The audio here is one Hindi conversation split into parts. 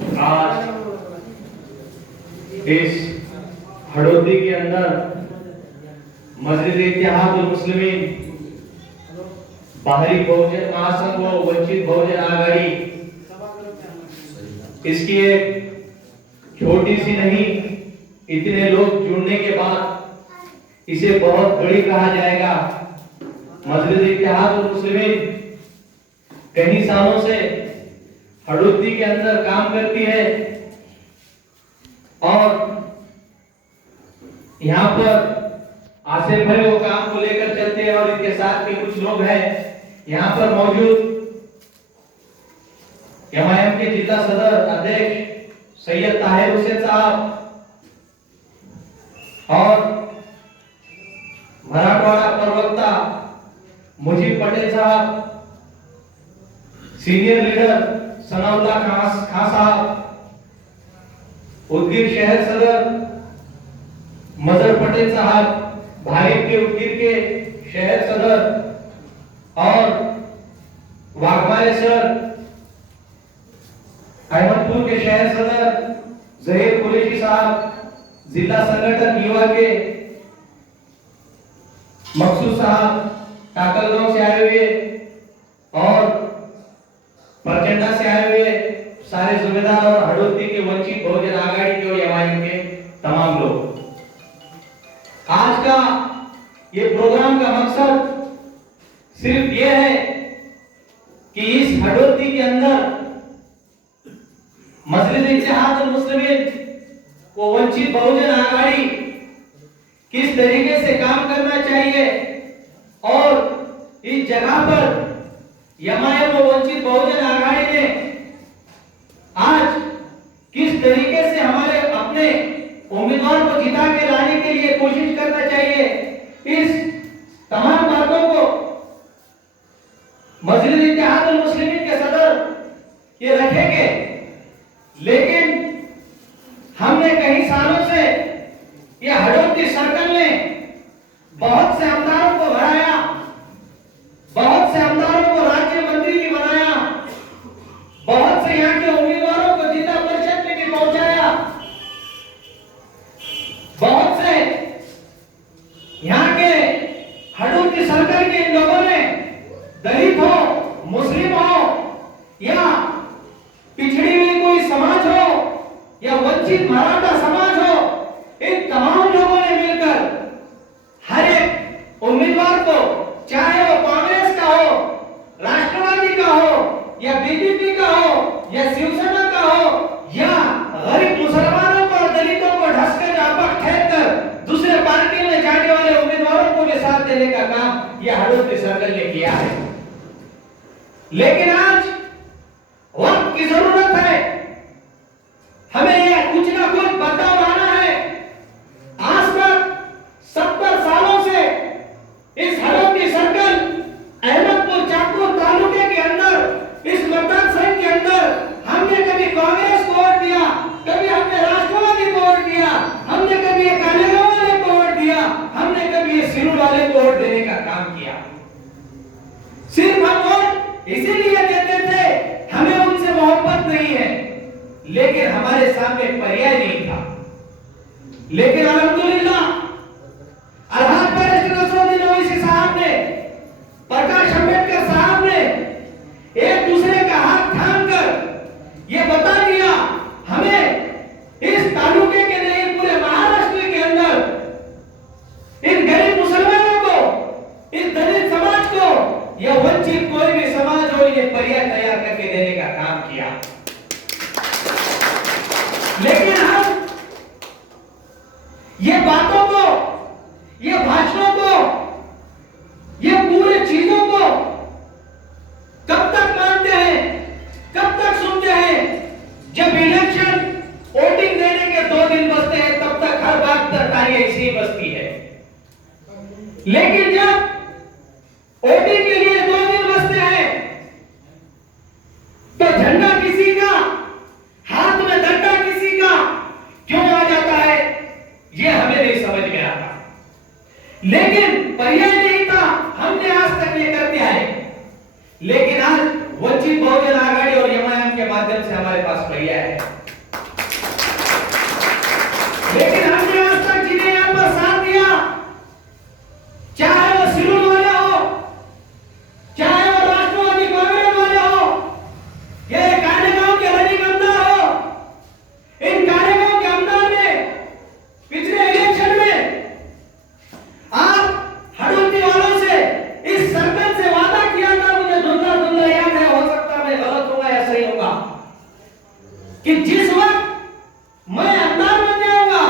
आज इस हड़ौती के अंदर मस्जिद इत्तेहादुल मुस्लिमीन, बाहरी बहुजन महासंघ व वंचित बहुजन आघाड़ी, इसकी एक छोटी सी नहीं, इतने लोग जुड़ने के बाद इसे बहुत बड़ी कहा जाएगा। मस्जिद इत्तेहादुल मुस्लिमीन कई सालों से हड़ौती के अंदर काम करती है और यहाँ पर आसिफ भाई वो काम को लेकर चलते हैं और इनके साथ के कुछ लोग हैं यहाँ पर मौजूद। एमआईएम के जिला सदर अध्यक्ष सैयद ताहिर हुसैन साहब और मराठवाड़ा प्रवक्ता मुजीब पटेल साहब, सीनियर लीडर सनाउल्लाह खान साहब, उदगीर शहर सदर मजहर पटेल साहब, भारिप के उदगीर के शहर सदर और वाघमारे सर, अहमदपुर के शहर सदर जहीर कुरैशी साहब, जिला संगठन युवा के मकसूद साहब, टाकलगांव से आए हुए और प्रचंडा से आए हुए सारे जिम्मेदार और हड़ौती के वंचित बहुजन आघाड़ी के और एमआईएम के तमाम लोग, आज का ये प्रोग्राम का मकसद सिर्फ ये है कि इस हड़ौती के अंदर मस्जिद इत्तेहादुल मुस्लिमीन को वंचित बहुजन आघाड़ी किस तरीके से काम करना चाहिए और इस जगह पर एमआईएम और वंचित बहुजन आघाड़ी ने आज किस तरीके से हमारे अपने उम्मीदवार को जिता के लाने के लिए कोशिश करना चाहिए, इस तमाम बातों को मस्जिद इत्तेहादुल मुस्लिमीन के सदर ये रखेंगे। लेकिन हमने कई सालों से ये हड़ौती सर्कल में बहुत से आमदारों को भराया, बहुत से आमदारों को राज्य मंत्री भी बनाया, बहुत से यहाँ के उम्मीदवारों को जिला परिषद में भी पहुंचाया, बहुत से यहाँ के हड़ौती सर्कल के इन लोगों ने दलित हो, मुस्लिम हो या पिछड़ी हुई कोई समाज हो या वंचित मराठा समाज हो, इन तमाम लोगों ने मिलकर हर एक उम्मीदवार को, चाहे वो कांग्रेस का हो, राष्ट्रवादी का हो या बीजेपी का हो या शिवसेना का हो या गरीब मुसलमानों को और दलितों को ढसकर आपस फेंक कर दूसरे पार्टी में जाने वाले उम्मीदवारों को भी साथ देने का काम यह हड़ौती सर्कल ने किया है। लेकिन आज वक्त की जरूरत है, हमें यह कुछ ना कुछ बदलाव लाना है। आज तक 70 सालों से इस हड़ौती सर्कल अहमदपुर चाकूर तालुके के अंदर, इस मतदान संघ के अंदर हमने कभी कांग्रेस को वोट दिया, कभी हमने राष्ट्रवादी को वोट दिया, हमने कभी कालेगांव वाले को वोट दिया, हमने कभी सिरू वाले को वोट देने का काम किया। सिर्फ हम वोट इसीलिए देते थे, हमें उनसे मोहब्बत नहीं है, लेकिन हमारे सामने पर्याय नहीं था। लेकिन अल्हम्दुलिल्लाह अरहत बैरिस्टर नसरुद्दीन ओवैसी साहब ने, प्रकाश अंबेडकर साहब ने एक दूसरे का हाथ थामकर ये बता दिया, हमें इस तालुके के नहीं पूरे महाराष्ट्र के अंदर इन गरीब मुसलमानों को, इस दलित समाज को या वंचित कोई भी समाज हो, इन्हें पर्याय तैयार करके देने का काम किया। लेकिन हम ये बातों माध्यम से हमारे पास पहिया है, लेकिन हमने आज तक जिन्हें यहां पर साथ दिया, चाहे वो सिरुल वाले हो, चाहे वो राष्ट्रवादी कांग्रेस वाले हो, ये कार्यक्रम के रजनीगंधा हो, इन कार्यक्रम के अंदर में पिछले इलेक्शन में आप हड़ूती वालों से इस सरकार से वादा किया था, मुझे धुंधला धुंधला याद है, हो सकता मैं गलत होगा या सही होगा, कि जिस वक्त मैं अंदर बन जाऊंगा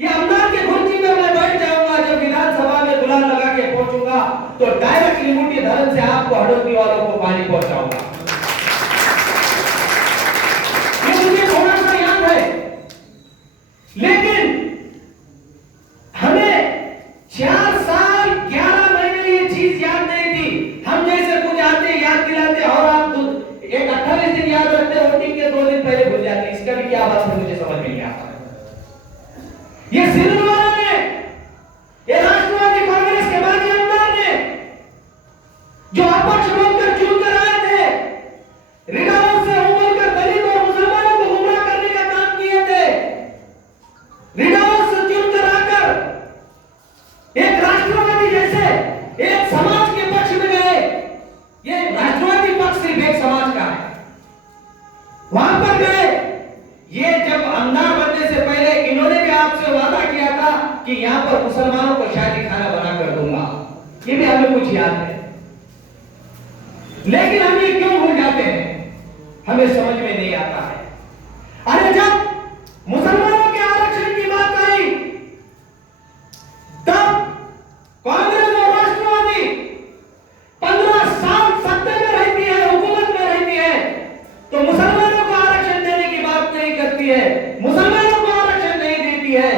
या अंदर के कुर्सी में मैं बैठ जाऊंगा, जब विधानसभा में गुलाल लगा के पहुंचूंगा तो डायरेक्ट लिमुटी धरन से आपको हड़ूती वालों को पानी पहुंचाऊंगा। ये मुझे थोड़ा सा याद है, लेकिन हमें 4 साल 11 महीने ये चीज याद नहीं थी। हम जैसे कुछ आते याद दिलाते और आप एक 28 दिन याद रखते, वोटिंग के 2 दिन पहले भूल जाते, इसका भी क्या बात है मुझे समझ में नहीं आता। ये सिरुल वालों ने, ये राष्ट्रवादी कांग्रेस के माजी आमदार ने जो अपक्ष बनकर चुनकर आए थे, रिडाओं से उमड़कर दलित और मुसलमानों को गुमराह करने का काम किए थे, रिडाओं से चुनकर आकर एक राष्ट्रवादी जैसे एक समाज के पक्ष में गए। ये राष्ट्रवादी पक्ष सिर्फ एक समाज का है, वहां पर गए। ये जब आमदार बनने से पहले इन्होंने भी आपसे वादा किया था कि यहां पर मुसलमानों को शादी खाना बना कर दूंगा, ये भी हमें कुछ याद है, लेकिन हम ये क्यों भूल जाते हैं, हमें समझ में नहीं आता है। अरे जब मुसलमानों के आरक्षण की बात आई, तब कांग्रेस और राष्ट्रवादी 15 साल सत्ता में रहती है, हुकूमत में रहती है, तो मुसलमानों को आरक्षण देने की बात नहीं करती है, मुसलमानों को आरक्षण नहीं देती है।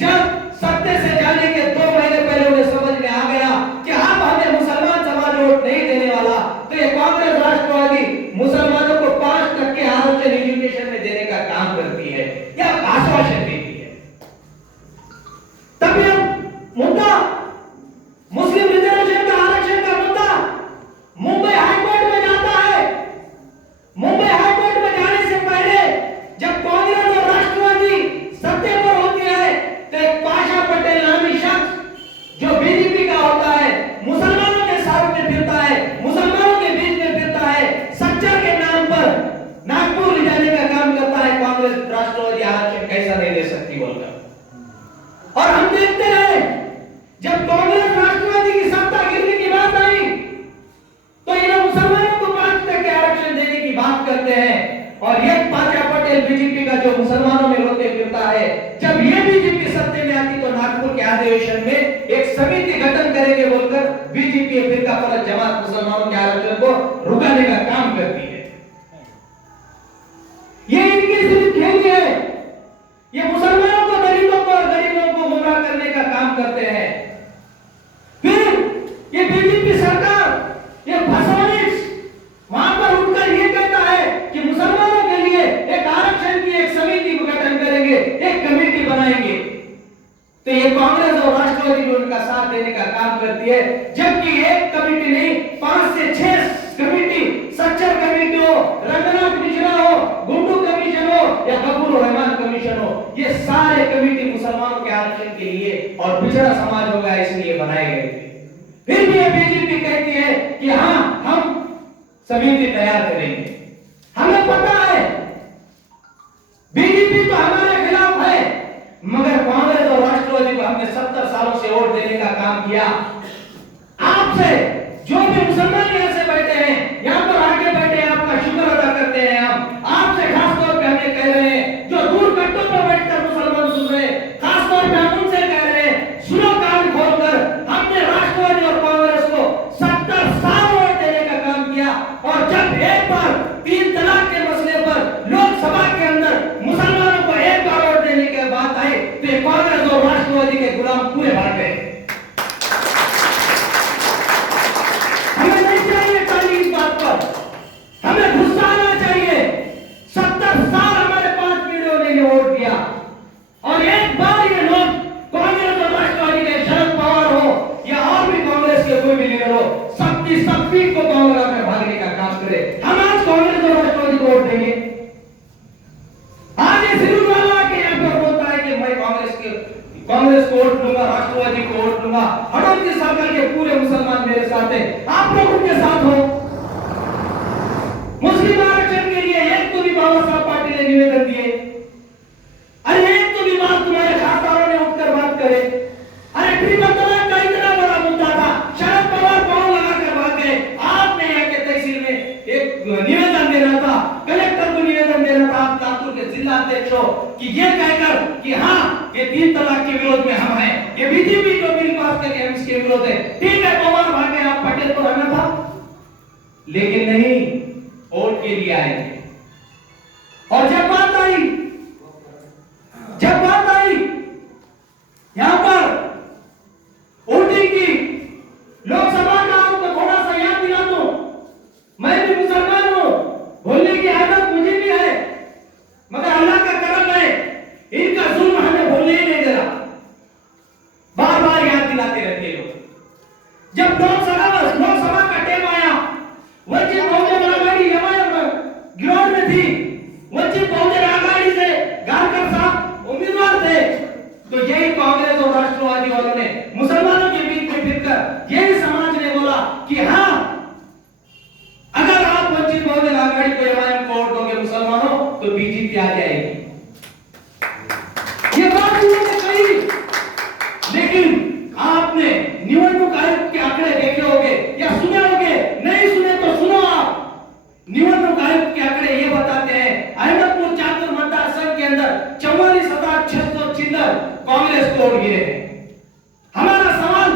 जब सत्ते से जाने के 2 महीने पहले उन्हें समझ में आ गया कि अब हमें मुसलमान समाज वोट नहीं देने वाला, तो ये कांग्रेस राष्ट्रवादी मुसलमानों को 5% आरक्षण एजुकेशन में देने का काम करती है या आश्वासन देती है। तब यह मुद्दा मुस्लिम रिजर्वेशन का आरक्षण का मुद्दा मुंबई हाईकोर्ट में जाता है। मुंबई हाईकोर्ट में जाने से पहले जब कांग्रेस और राष्ट्रवादी सत्ते पर होती है, तो एक पाशा पटेल नामी शख्स जो बीजेपी का होता है, मुसलमानों के साथ में फिरता है, मुसलमानों के बीच में फिरता है, सच्चा के नाम पर नागपुर ले जाने का काम करता है, कांग्रेस राष्ट्रवादी आरक्षण कैसा नहीं दे सकती बोलकर। और हम देखते हैं जब कांग्रेस राष्ट्रवादी की सत्ता गिरने की बात आई, तो ये मुसलमानों को 5% आरक्षण देने की बात करते हैं, और ये पाशा पटेल बीजेपी का जो मुसलमानों में होते फिरता है, जब ये बीजेपी सत्ते में आती तो नागपुर के अधिवेशन में एक समिति गठन करेंगे बोलकर बीजेपी फिरका परस्त जमात मुसलमानों के आरक्षण को रुकाने का काम करती है। ये इनकी सिर्फ खेल है, ये मुसलमानों को, दलितों को और गरीबों को गुमराह करने का काम करते हैं। फिर ये बीजेपी सरकार, ये फसवानिस वहां पर उठकर ये कहता है कि मुसलमानों के लिए एक आरक्षण की एक समिति का गठन करेंगे, एक कमेटी बनाएंगे, तो ये कांग्रेस और राष्ट्रवादी भी उनका साथ देने का काम करती है। जबकि एक कमेटी नहीं, 5 से 6 कमेटी, सच्चर कमेटी हो, रंगनाथ मिश्रा हो, गुंडू कमीशन हो या गफूर रहमान कमीशन हो, ये सारे कमेटी मुसलमानों के आरक्षण के लिए और पिछड़ा समाज होगा इसलिए बनाए गए थे। फिर भी बीजेपी कहती है कि हाँ हम समिति तैयार करेंगे। हमें पता है बीजेपी तो हमारे खिलाफ है, मगर कांग्रेस और राष्ट्रवादी को हमने 70 सालों से वोट देने का काम किया। आपसे जो भी मुसलमान यहां से बैठे हैं, यहां पर आगे बैठे हैं, आपका शुक्र अदा करते हैं। हम आपसे खास तौर पे हमें कह रहे हैं, जो दूर कट्टों पर बैठकर मुसलमान सुन रहे हैं, खास तौर पे हम उनसे कह रहे हैं, सुनो कान खोलकर, हमने राष्ट्रवादी और कांग्रेस को 70 साल वोट देने का काम किया, और जब एक बार 3 तलाक के मसले पर लोकसभा के अंदर मुसलमानों को एक बार वोट देने की बात आई, तो ये कांग्रेस और राष्ट्रवादी के गुलाम पूरे भाग गए। हमें नहीं कांग्रेस को वोट दूंगा, राष्ट्रवादी को वोट दूंगा, हड़ौती सरकार के पूरे मुसलमान मेरे साथ है, आप लोग उनके साथ हो। मुस्लिम आरक्षण के लिए एक तो भी बाबा साहब पाटिल ने निवेदन दिए, अरे एक तो भी बात तुम्हारे खासदारों ने उठकर बात करे। अरे ट्रिपल तलाक का इतना बड़ा मुद्दा था, शरद पवार पांव लगाकर भाग गए, आपने यहाँ के तहसील में एक निवेदन देना था, कलेक्टर को निवेदन देना था, आप लातूर के जिला अध्यक्ष हो, कि ये कहकर कि हाँ ये 3 तलाक के विरोध में हम हैं, ये बीजेपी को बिल पास करके हम इसके विरोध है। ठीक है, पवार भागे, आप पटेल को रहना था, लेकिन नहीं, वोट के लिए आए। और जब बात आई यहां पर वोटिंग की, लोकसभा का आपको थोड़ा सा याद दिला दूं, मैं भी मुसलमान हूं, भूलने की आदत मुझे भी है, मगर अल्लाह का करम है, इनका जुल्म हमें भूलने ही नहीं दे रहा, बार बार याद दिलाते रहते लोग। जब लोकसभा का टाइम आया, वंचित बहुजन आघाड़ी गिरोह में थी, वंचित बहुजन आघाड़ी से गारकर साहब उम्मीदवार थे, तो यही कांग्रेस और राष्ट्रवादी वालों ने मुसलमानों के बीच में फिरकर यही समाज ने बोला कि हाँ, अगर आप वंचित बहुजन आघाड़ी को एमआईएम को वोट दोगे मुसलमानों, तो बीजेपी आ जाएगी। ये बात उन्होंने कही, लेकिन आपने निवडणूक आयोग के आंकड़े देखे होंगे या सुने होंगे, नहीं सुने तो सुनो आप। निवडणूक आयोग के आंकड़े ये बताते हैं, अहमदपुर चाकुर मतदार संघ के अंदर 44,600 चिल्लर कांग्रेस को वोट गिरे हैं। हमारा सवाल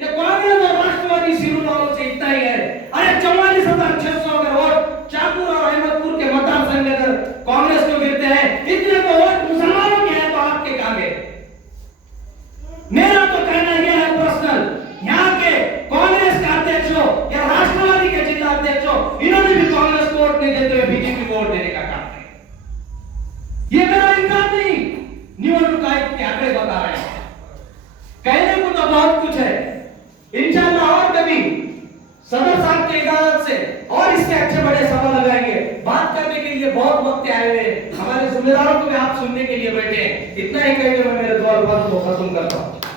ये कांग्रेस और राष्ट्रवादी सिरों वालों से इतना ही है, अरे 44,600 अगर वोट चाकुर और अहमदपुर के मतदार संघ में अगर कांग्रेस को गिरते हैं, इतने तो वोट मुसलमानों के हैं, तो आपके कहां गए? मेरा तो कहना यह है पर्सनल, यहाँ के कांग्रेस के अध्यक्ष हो या राष्ट्रवादी के जिला अध्यक्ष हो, इन्होंने भी कांग्रेस को वोट नहीं देते हुए बीजेपी को वोट देने का काम है। ये मेरा इनकार नहीं, निवडणूक आयोग के आंकड़े बता रहे हैं। कहने को तो बहुत कुछ है, इंशाल्लाह और कभी सदर साहब की इजाजत से और इससे अच्छे बड़े सवाल लगाएंगे। बात करने के लिए बहुत वक्त आए हुए हैं, हमारे जिम्मेदारों को भी आप सुनने के लिए बैठे हैं। इतना ही कहकर मैं मेरे द्वार को खत्म करता हूं।